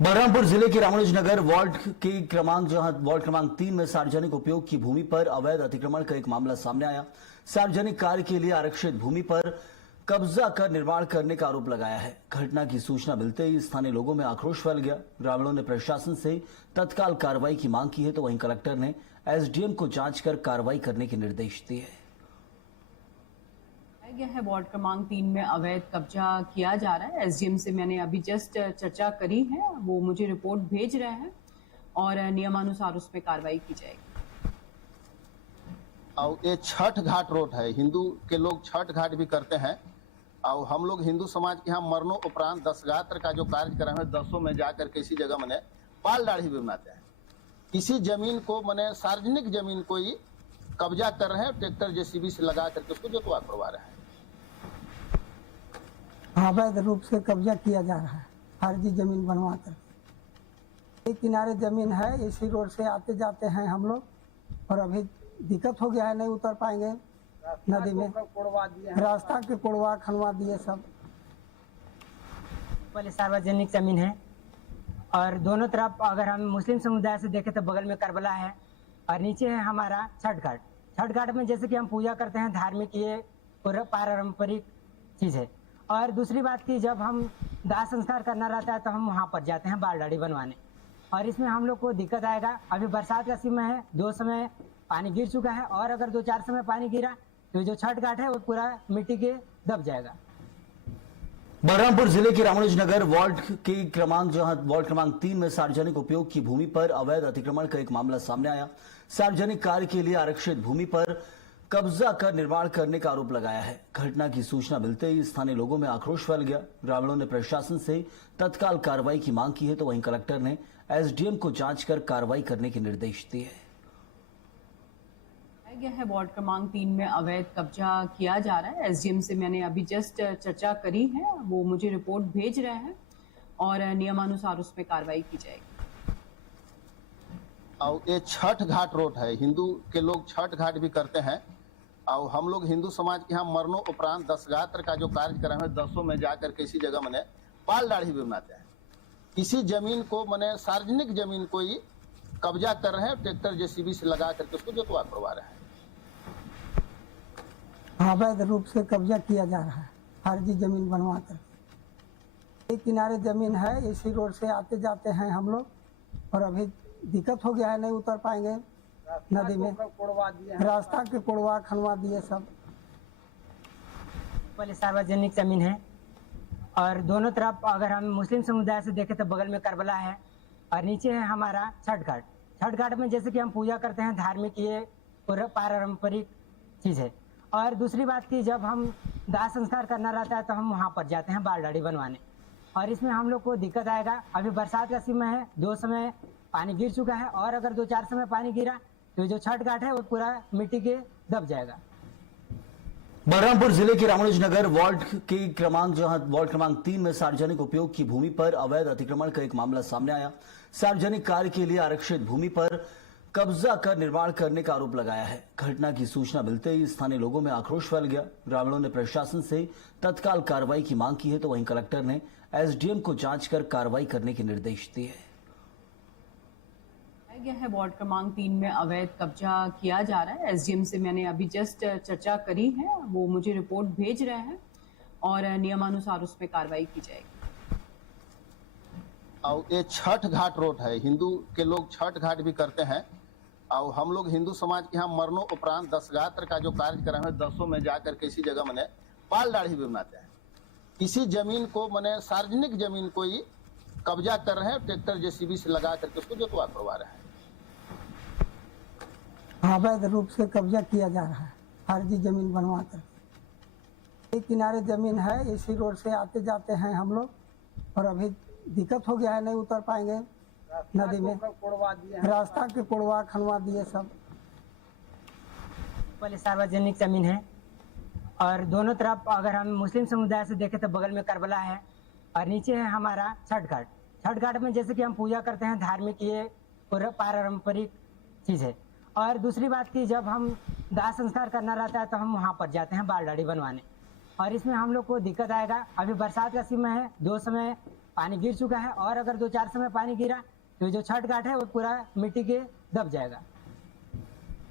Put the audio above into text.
बलरामपुर जिले के रामानुजनगर वार्ड के वार्ड क्रमांक 3 में सार्वजनिक उपयोग की भूमि पर अवैध अतिक्रमण का एक मामला सामने आया। सार्वजनिक कार्य के लिए आरक्षित भूमि पर कब्जा कर निर्माण करने का आरोप लगाया है। घटना की सूचना मिलते ही स्थानीय लोगों में आक्रोश फैल गया। ग्रामीणों ने प्रशासन से तत्काल कार्रवाई की मांग की है, तो वहीं कलेक्टर ने एसडीएम को जांच कर कार्रवाई करने के निर्देश दिए हैं। गया है वार्ड क्रमांक 3 में अवैध कब्जा किया जा रहा है। एसडीएम से मैंने अभी जस्ट चर्चा करी है, वो मुझे रिपोर्ट भेज रहे हैं और नियमानुसार उस पर कार्रवाई की जाएगी। और ये छठ घाट रोड है, हिंदू के लोग छठ घाट भी करते हैं और हम लोग हिंदू समाज के यहाँ मरणों उपरांत दशगात्र का जो कार्य कर रहे हैं, दसों में जाकर किसी जगह मैंने बाल दाढ़ी भी बनाते हैं। किसी जमीन को मैंने सार्वजनिक जमीन को ही कब्जा कर रहे हैं, ट्रैक्टर जेसीबी से लगा करके उसको जोतवा करवा रहे हैं। अवैध रूप से कब्जा किया जा रहा है, फर्जी जमीन बनवा कर। एक किनारे जमीन है, इसी रोड से आते जाते हैं हम लोग और अभी दिक्कत हो गया है, नहीं उतर पाएंगे नदी में। रास्ता के कोड़वा खनवा दिए सब। पहले सार्वजनिक जमीन है और दोनों तरफ अगर हम मुस्लिम समुदाय से देखें तो बगल में करबला है और नीचे है हमारा छठ घाट। छठ घाट में जैसे कि हम पूजा करते हैं, धार्मिक ये पारंपरिक चीज़ है। और दूसरी बात की जब हम दाह संस्कार करना रहता है तो हम वहाँ पर जाते हैं बाल दाढ़ी बनवाने, और इसमें हम लोग को दिक्कत आएगा। अभी बरसात का समय है, 2 समय पानी गिर चुका है और अगर 2-4 समय पानी गिरा तो जो छठ घाट है वो पूरा मिट्टी के दब जाएगा। बलरामपुर जिले के रामानुजनगर वार्ड क्रमांक 3 में सार्वजनिक उपयोग की भूमि पर अवैध अतिक्रमण का एक मामला सामने आया। सार्वजनिक कार्य के लिए आरक्षित भूमि पर कब्जा कर निर्माण करने का आरोप लगाया है। घटना की सूचना मिलते ही स्थानीय लोगों में आक्रोश फैल गया। ग्रामीणों ने प्रशासन से तत्काल कार्रवाई की मांग की है, तो वहीं कलेक्टर ने एसडीएम को जांच कर कार्रवाई करने के निर्देश दिए हैं। गया है वार्ड क्रमांक 3 में अवैध कब्जा किया जा रहा है। एसडीएम से मैंने अभी जस्ट चर्चा करी है, वो मुझे रिपोर्ट भेज रहे हैं और नियमानुसार उस पर कार्रवाई की जाएगी। और ये छठ घाट रोड है, हिंदू के लोग छठ घाट भी करते हैं और हम लोग हिंदू समाज के यहाँ मरणों उपरांत दशगात्र का जो कार्य कर रहे हैं, दसों में जाकर किसी जगह मैंने बाल दाढ़ी भी बनाते हैं। किसी जमीन को मैंने सार्वजनिक जमीन को ही कब्जा कर रहे हैं, ट्रैक्टर जेसीबी से लगा करके उसको जोतवा करवा रहे हैं। अवैध रूप से कब्जा किया जा रहा है, फर्जी जमीन बनवा कर। एक किनारे जमीन है, इसी रोड से आते जाते हैं हम लोग और अभी दिक्कत हो गया है, नहीं उतर पाएंगे नदी में। रास्ता के कोड़वा खनवा दिए सब। पहले सार्वजनिक जमीन है और दोनों तरफ अगर हम मुस्लिम समुदाय से देखें तो बगल में करबला है और नीचे है हमारा छठ घाट। छठ घाट में जैसे कि हम पूजा करते हैं, धार्मिक ये पारंपरिक चीज़ है। और दूसरी बात की जब हम दाह संस्कार करना रहता है तो हम वहाँ पर जाते हैं बाल दाढ़ी बनवाने, और इसमें हम लोग को दिक्कत आएगा। अभी बरसात का समय है, 2 समय पानी गिर चुका है और अगर 2-4 समय पानी गिरा तो जो छठ घाट है वो पूरा मिट्टी के दब जाएगा। बलरामपुर जिले के रामानुजनगर वार्ड क्रमांक 3 में सार्वजनिक उपयोग की भूमि पर अवैध अतिक्रमण का एक मामला सामने आया। सार्वजनिक कार्य के लिए आरक्षित भूमि पर कब्जा कर निर्माण करने का आरोप लगाया है। घटना की सूचना मिलते ही स्थानीय लोगों में आक्रोश फैल गया। ग्रामीणों ने प्रशासन से तत्काल कार्रवाई की मांग की है, तो वहीं कलेक्टर ने एसडीएम को जांच कर कार्रवाई करने के निर्देश दिए हैं। गया है वार्ड क्रमांक 3 में अवैध कब्जा किया जा रहा है। एसडीएम से मैंने अभी जस्ट चर्चा करी है, वो मुझे रिपोर्ट भेज रहे हैं और नियमानुसार उस पर कार्रवाई की जाएगी। और ये छठ घाट रोड है, हिंदू के लोग छठ घाट भी करते हैं और हम लोग हिंदू समाज के यहाँ मरणों उपरांत दशगात्र का जो कार्य कर रहे हैं, दसों में जाकर किसी जगह मैंने बाल दाढ़ी भी बनाते हैं। किसी जमीन को मैंने सार्वजनिक जमीन को ही कब्जा कर रहे हैं, ट्रैक्टर जेसीबी से लगा करके उसको जोतवा करवा रहे हैं। अवैध रूप से कब्जा किया जा रहा है, फर्जी जमीन बनवा कर। एक किनारे जमीन है, इसी रोड से आते जाते हैं हम लोग और अभी दिक्कत हो गया है, नहीं उतर पाएंगे नदी में। रास्ता के कोड़वा खनवा दिए सब। पहले सार्वजनिक जमीन है और दोनों तरफ अगर हम मुस्लिम समुदाय से देखें तो बगल में करबला है और नीचे है हमारा छठ घाट। छठ घाट में जैसे कि हम पूजा करते हैं, धार्मिक ये पारंपरिक चीज़ है। और दूसरी बात की जब हम दाह संस्कार करना रहता है तो हम वहाँ पर जाते हैं बाल दाढ़ी बनवाने, और इसमें हम लोग को दिक्कत आएगा। अभी बरसात का समय है, 2 समय पानी गिर चुका है और अगर 2-4 समय पानी गिरा तो जो छठ घाट है वो पूरा मिट्टी के दब जाएगा।